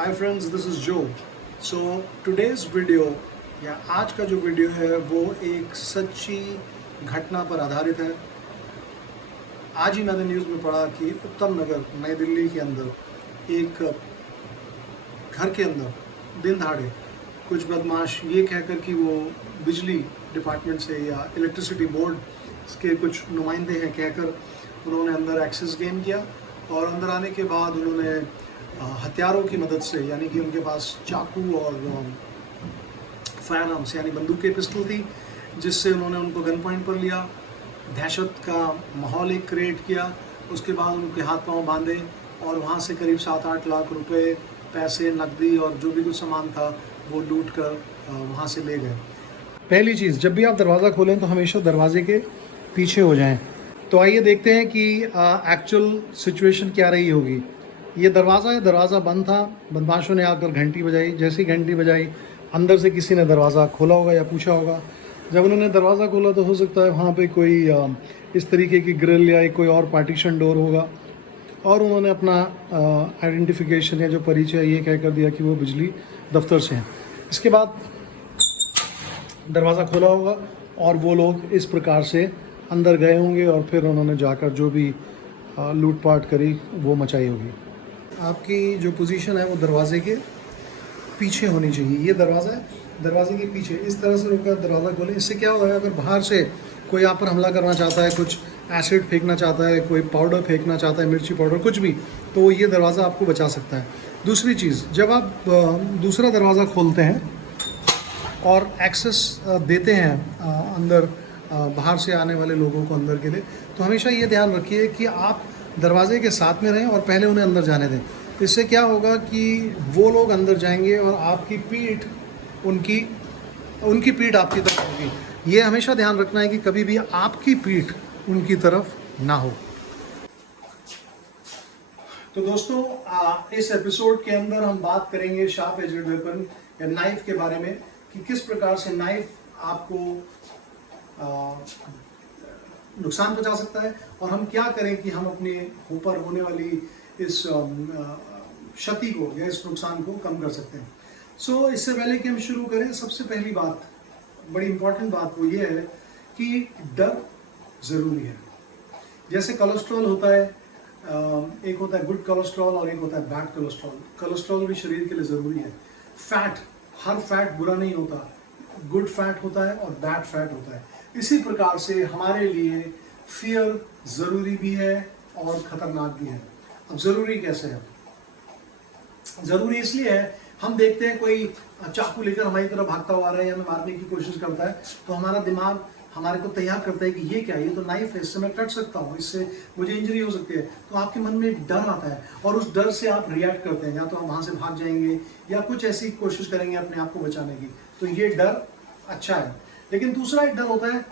Hi friends, this is जो। सो today's video या आज का जो वीडियो है वो एक सच्ची घटना पर आधारित है। आज ही मैंने न्यूज़ में पढ़ा कि उत्तम नगर नई दिल्ली के अंदर एक घर के अंदर दिन दहाड़े कुछ बदमाश ये कहकर कि वो बिजली डिपार्टमेंट से या इलेक्ट्रिसिटी बोर्ड के कुछ नुमाइंदे हैं कहकर उन्होंने अंदर एक्सेस गेन किया और अंदर आने के बाद उन्होंने हथियारों की मदद से, यानी कि उनके पास चाकू और फायर आर्म्स यानी बंदूकें, पिस्टल थी, जिससे उन्होंने उनको गन पॉइंट पर लिया, दहशत का माहौल एक क्रिएट किया। उसके बाद उनके हाथ पांव बांधे और वहाँ से करीब 7-8 लाख रुपए, पैसे, नकदी और जो भी कुछ सामान था वो लूट कर वहाँ से ले गए। पहली चीज़, जब भी आप दरवाज़ा खोलें तो हमेशा दरवाजे के पीछे हो जाएं। तो आइए देखते हैं कि एक्चुअल सिचुएशन क्या रही होगी। ये दरवाज़ा है, दरवाज़ा बंद था, बदमाशों ने आकर घंटी बजाई। जैसी घंटी बजाई अंदर से किसी ने दरवाज़ा खोला होगा या पूछा होगा। जब उन्होंने दरवाज़ा खोला तो हो सकता है वहाँ पे कोई इस तरीके की ग्रिल या कोई और पार्टीशन डोर होगा और उन्होंने अपना आइडेंटिफिकेशन या जो परिचय ये कह कर दिया कि वो बिजली दफ्तर से हैं। इसके बाद दरवाज़ा खोला होगा और वो लोग इस प्रकार से अंदर गए होंगे और फिर उन्होंने जाकर जो भी लूटपाट करी वो मचाई होगी। आपकी जो पोजीशन है वो दरवाजे के पीछे होनी चाहिए। ये दरवाज़ा है, दरवाजे के पीछे इस तरह से रुककर दरवाज़ा खोलें। इससे क्या होगा, अगर बाहर से कोई आप पर हमला करना चाहता है, कुछ एसिड फेंकना चाहता है, कोई पाउडर फेंकना चाहता है, मिर्ची पाउडर, कुछ भी, तो ये दरवाज़ा आपको बचा सकता है। दूसरी चीज़, जब आप दूसरा दरवाज़ा खोलते हैं और एक्सेस देते हैं अंदर बाहर से आने वाले लोगों को अंदर के लिए, तो हमेशा ये ध्यान रखिए कि आप दरवाजे के साथ में रहें और पहले उन्हें अंदर जाने दें। तो इससे क्या होगा कि वो लोग अंदर जाएंगे और आपकी पीठ उनकी पीठ आपकी तरफ होगी। ये हमेशा ध्यान रखना है कि कभी भी आपकी पीठ उनकी तरफ ना हो। तो दोस्तों, इस एपिसोड के अंदर हम बात करेंगे शार्प एजेड वेपन या नाइफ के बारे में, कि किस प्रकार से नाइफ आपको नुकसान पहुंचा सकता है और हम क्या करें कि हम अपने ऊपर होने वाली इस क्षति को या इस नुकसान को कम कर सकते हैं। सो इससे पहले कि हम शुरू करें, सबसे पहली बात, बड़ी इंपॉर्टेंट बात वो ये है कि डर ज़रूरी है। जैसे कोलेस्ट्रॉल होता है, एक होता है गुड कोलेस्ट्रॉल और एक होता है बैड कोलेस्ट्रॉल। कोलेस्ट्रॉल भी शरीर के लिए ज़रूरी है। फैट, हर फैट बुरा नहीं होता, गुड फैट होता है और बैड फैट होता है। इसी प्रकार से हमारे लिए फियर ज़रूरी भी है और ख़तरनाक भी है। अब ज़रूरी कैसे है? ज़रूरी इसलिए है, हम देखते हैं कोई चाकू लेकर हमारी तरफ भागता हुआ आ रहा है या हमें मारने की कोशिश करता है, तो हमारा दिमाग हमारे को तैयार करता है कि ये क्या है, ये तो नाइफ है, इससे मैं कट सकता हूँ, इससे मुझे इंजरी हो सकती है। तो आपके मन में एक डर आता है और उस डर से आप रिएक्ट करते हैं, या तो हम वहाँ से भाग जाएंगे या कुछ ऐसी कोशिश करेंगे अपने आप को बचाने की। तो ये डर अच्छा है। लेकिन दूसरा एक डर होता है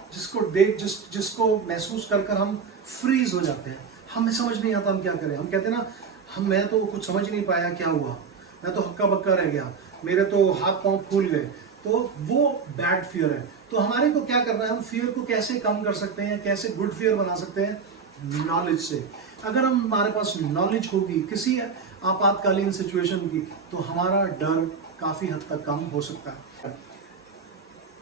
जिसको महसूस कर हम फ्रीज हो जाते हैं। हमें समझ नहीं आता हम क्या करें। हम कहते हैं ना, मैं तो कुछ समझ नहीं पाया क्या हुआ, मैं तो हक्का बक्का रह गया, मेरे तो हाथ पांव फूल गए। तो वो बैड फियर है। तो हमारे को क्या करना है, हम फियर को कैसे कम कर सकते हैं, कैसे गुड फियर बना सकते हैं? नॉलेज से। अगर हमारे पास नॉलेज होगी किसी आपातकालीन सिचुएशन की, तो हमारा डर काफी हद तक कम हो सकता है।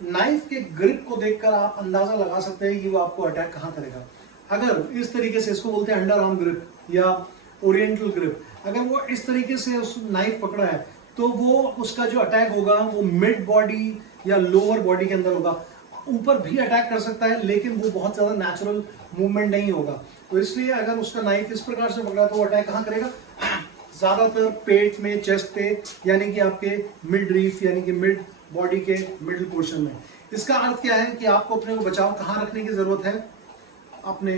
नाइफ के ग्रिप को देखकर आप अंदाजा लगा सकते हैं कि वो आपको अटैक कहाँ करेगा। अगर इस तरीके से, इसको बोलते हैं अंडर आर्म ग्रिप या ओरिएंटल ग्रिप, अगर वो इस तरीके से उस नाइफ पकड़ा है तो वो उसका जो अटैक होगा वो मिड बॉडी या लोअर बॉडी के अंदर होगा। ऊपर भी अटैक कर सकता है लेकिन वो बहुत ज्यादा नेचुरल मूवमेंट नहीं होगा। तो इसलिए अगर उसका नाइफ इस प्रकार से पकड़ा तो वो अटैक कहाँ करेगा? ज्यादातर पेट में, चेस्ट पे, यानी कि आपके मिड रीफ यानी कि मिड बॉडी के मिडिल पोर्शन में। इसका अर्थ क्या है कि आपको अपने को बचाव कहाँ रखने की जरूरत है? अपने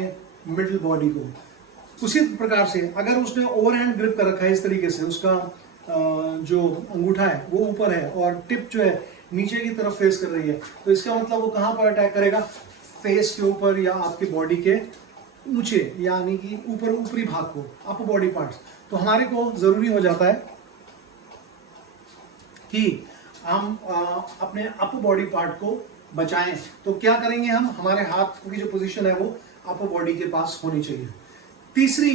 मिडिल बॉडी को। उसी प्रकार से अगर उसने ओवरहैंड ग्रिप कर रखा है इस तरीके से, उसका जो अंगूठा है वो ऊपर है और टिप जो है नीचे की तरफ फेस कर रही है, तो इसका मतलब वो कहाँ पर अटैक करेगा? फेस के ऊपर या आपके बॉडी के ऊंचे यानी कि ऊपरी भाग को, अपर बॉडी पार्ट्स। तो हमारे को जरूरी हो जाता है कि हम अपने अपर बॉडी पार्ट को बचाएं। तो क्या करेंगे हम? हमारे हाथ की जो पोजीशन है वो अपर बॉडी के पास होनी चाहिए। तीसरी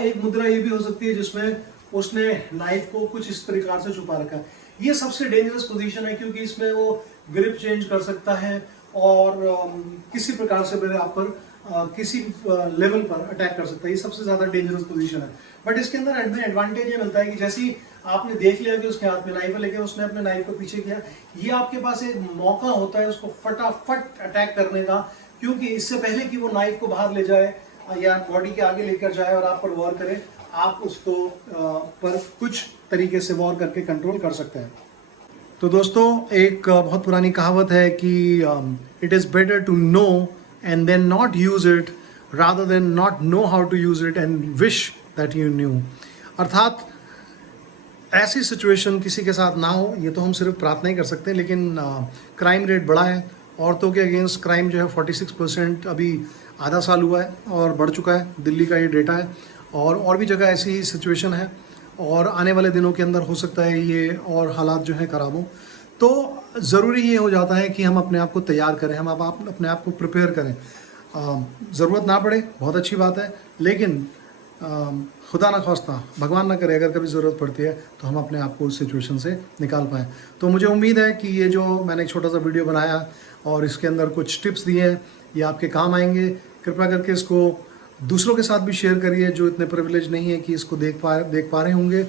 एक मुद्रा ये भी हो सकती है जिसमें उसने नाइफ को कुछ इस प्रकार से छुपा रखा है। ये सबसे डेंजरस पोजीशन है क्योंकि इसमें वो ग्रिप चेंज कर सकता है और किसी प्रकार से मेरे आप पर किसी लेवल पर अटैक कर सकता है। ये सबसे ज़्यादा डेंजरस पोजीशन है। बट इसके अंदर एडवांटेज ये मिलता है कि जैसे ही आपने देख लिया कि उसके हाथ में नाइफ है, लेकिन उसने अपने नाइफ को पीछे किया, ये आपके पास एक मौका होता है उसको फटाफट अटैक करने का, क्योंकि इससे पहले कि वो नाइफ को बाहर ले जाए या बॉडी के आगे लेकर जाए और आप पर वॉर करे, आप उसको पर कुछ तरीके से वॉर करके कंट्रोल कर सकते हैं। तो दोस्तों, एक बहुत पुरानी कहावत है कि it is better to know and then not use it rather than not know how to use it and wish that you knew. अर्थात ऐसी सिचुएशन किसी के साथ ना हो, ये तो हम सिर्फ प्रार्थना ही कर सकते हैं। लेकिन क्राइम रेट बढ़ा है, औरतों के अगेंस्ट क्राइम जो है 46% अभी आधा साल हुआ है और बढ़ चुका है। दिल्ली का ये डेटा है और भी जगह ऐसी ही सिचुएशन है और आने वाले दिनों के अंदर हो सकता है ये और हालात जो है खराब हो। तो ज़रूरी ये हो जाता है कि हम अपने आप को तैयार करें, हम अपने आप को प्रिपेयर करें। ज़रूरत ना पड़े बहुत अच्छी बात है, लेकिन खुदा ना खास्ता, भगवान ना करे, अगर कभी ज़रूरत पड़ती है तो हम अपने आप को उस सिचुएशन से निकाल पाएँ। तो मुझे उम्मीद है कि ये जो मैंने एक छोटा सा वीडियो बनाया और इसके अंदर कुछ टिप्स दिए हैं, ये आपके काम आएंगे। कृपया करके इसको दूसरों के साथ भी शेयर करिए जो इतने प्रिविलेज नहीं है कि इसको देख पा रहे होंगे।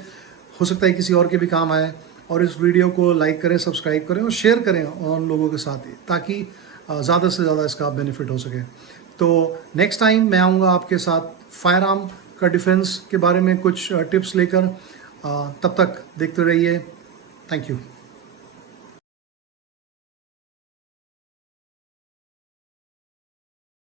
हो सकता है किसी और के भी काम आए। और इस वीडियो को लाइक करें, सब्सक्राइब करें और शेयर करें उन लोगों के साथ, ताकि ज़्यादा से ज़्यादा इसका बेनिफिट हो सके। तो नेक्स्ट टाइम मैं आऊँगा आपके साथ फायर आर्म का डिफेंस के बारे में कुछ टिप्स लेकर। तब तक देखते रहिए। Thank you.